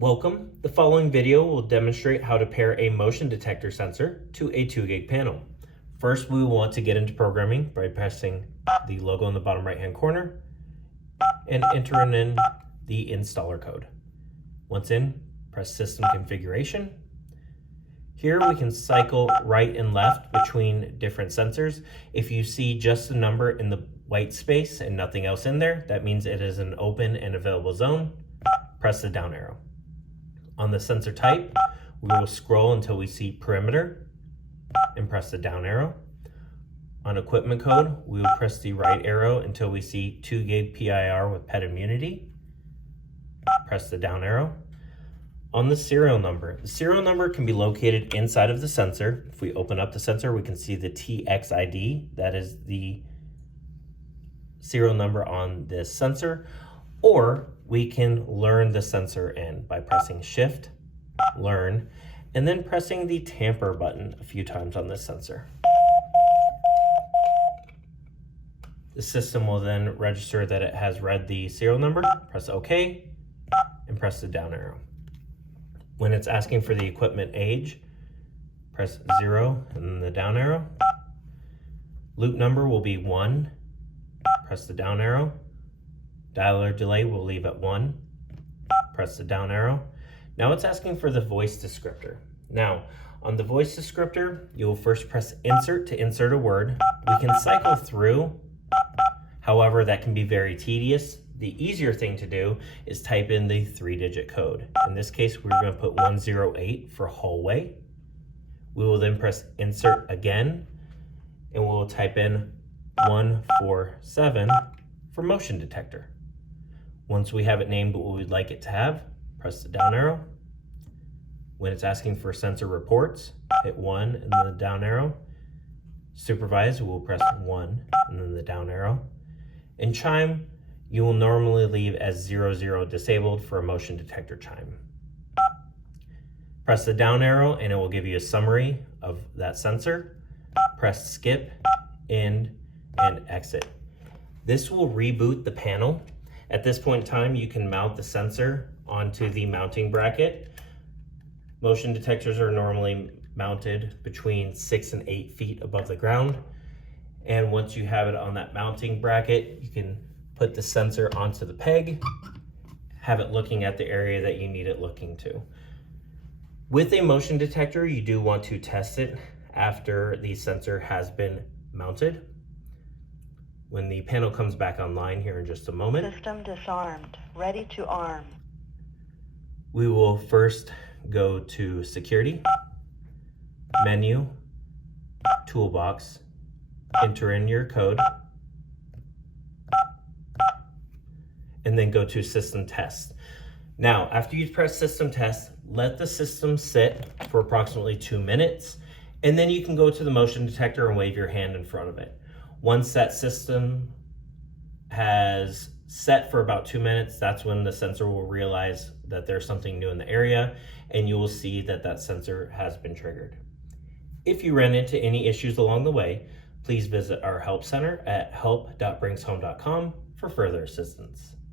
Welcome. The following video will demonstrate how to pair a motion detector sensor to a 2GIG panel. First, we will want to get into programming by pressing the logo in the bottom right-hand corner and entering in the installer code. Once in, press System Configuration. Here we can cycle right and left between different sensors. If you see just the number in the white space and nothing else in there, that means it is an open and available zone. Press the down arrow. On the sensor type, we will scroll until we see perimeter and press the down arrow. On equipment code, we will press the right arrow until we see 2GIG PIR with pet immunity. Press the down arrow. On the serial number can be located inside of the sensor. If we open up the sensor, we can see the TX ID. That is the serial number on this sensor. Or we can learn the sensor in by pressing Shift, Learn, and then pressing the tamper button a few times on this sensor. The system will then register that it has read the serial number, press OK, and press the down arrow. When it's asking for the equipment age, press 0 and then the down arrow. Loop number will be 1, press the down arrow. Dialer delay will leave at 1, press the down arrow. Now it's asking for the voice descriptor. Now, on the voice descriptor, you will first press Insert to insert a word. We can cycle through, however, that can be very tedious. The easier thing to do is type in the 3-digit code. In this case, we're going to put 108 for hallway. We will then press Insert again, and we'll type in 147 for motion detector. Once we have it named what we'd like it to have, press the down arrow. When it's asking for sensor reports, hit 1 and then the down arrow. Supervise, we'll press 1 and then the down arrow. In chime, you will normally leave as 00 disabled for a motion detector chime. Press the down arrow and it will give you a summary of that sensor. Press Skip, End, and Exit. This will reboot the panel. At this point in time, you can mount the sensor onto the mounting bracket. Motion detectors are normally mounted between 6 and 8 feet above the ground. And once you have it on that mounting bracket, you can put the sensor onto the peg, have it looking at the area that you need it looking to. With a motion detector, you do want to test it after the sensor has been mounted. When the panel comes back online here in just a moment. System disarmed, ready to arm. We will first go to Security, Menu, Toolbox, enter in your code, and then go to System Test. Now, after you press System Test, let the system sit for approximately 2 minutes, and then you can go to the motion detector and wave your hand in front of it. Once that system has set for about 2 minutes, that's when the sensor will realize that there's something new in the area, and you will see that that sensor has been triggered. If you ran into any issues along the way, please visit our help center at help.brinkshome.com for further assistance.